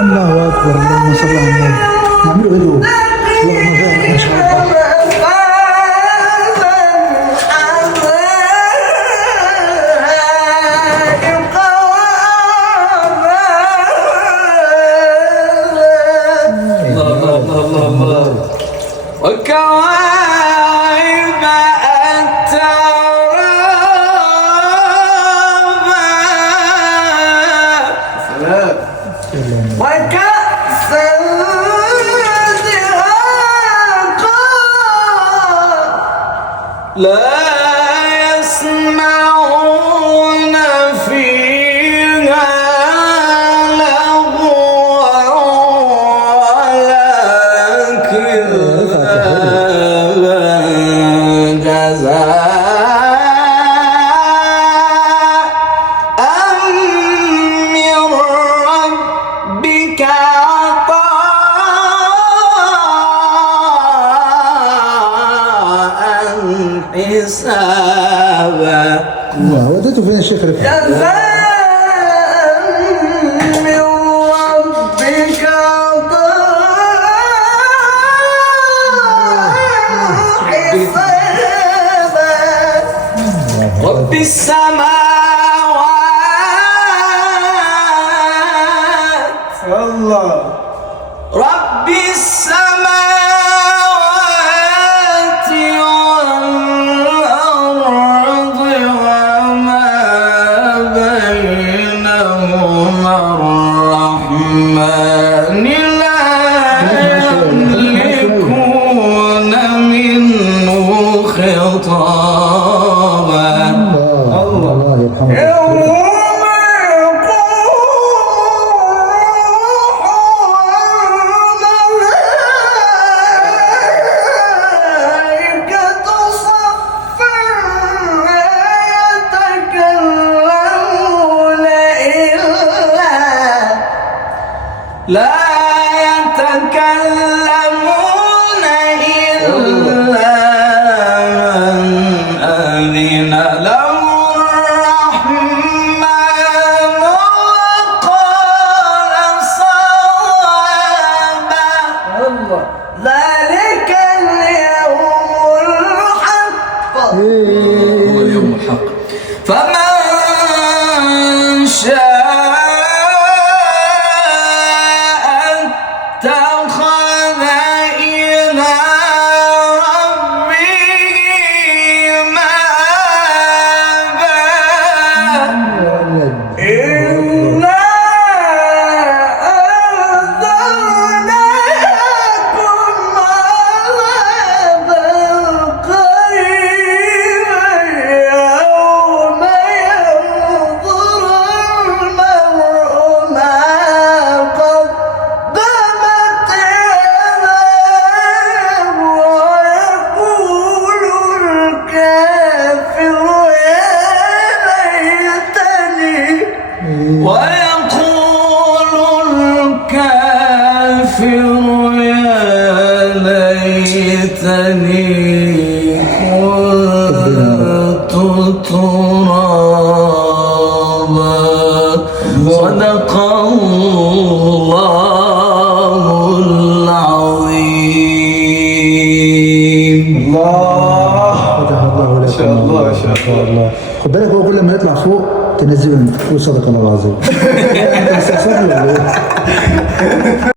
الله اكبر، اللهم صل على النبي. نعملوا هدوء، اللهم بارك ما شاء الله. وكواعب أترابا وكأسا دهاقا لا يسمعون فيها حسابا. وديته فين الشيخ رفعت؟ جزاء من ربك عطاء حسابا. رب السماوات الله رب السماوات والأرض وما بينهما الرحمن لا يملكون منه خطابا. الله يرحمه. لا يتكلمون إلا من أذن له الرحمن وقال صوابا. ذلك اليوم الحق هو اليوم الحق فمن شاء اتخذ إلى ربه مآبا. إنا أنذرناكم عذابا قريبا يوم ينظر المرء ما قدمت يداه ويقول الكافر يا ليتني كنت ترابا. صدق الله العظيم. الله فتح الله لك. ما شاء الله ما شاء الله. خد بالك، هو كل ما يطلع فوق تنزله انت، تقول صدق الله العظيم. انت مستقصدني ولا ايه؟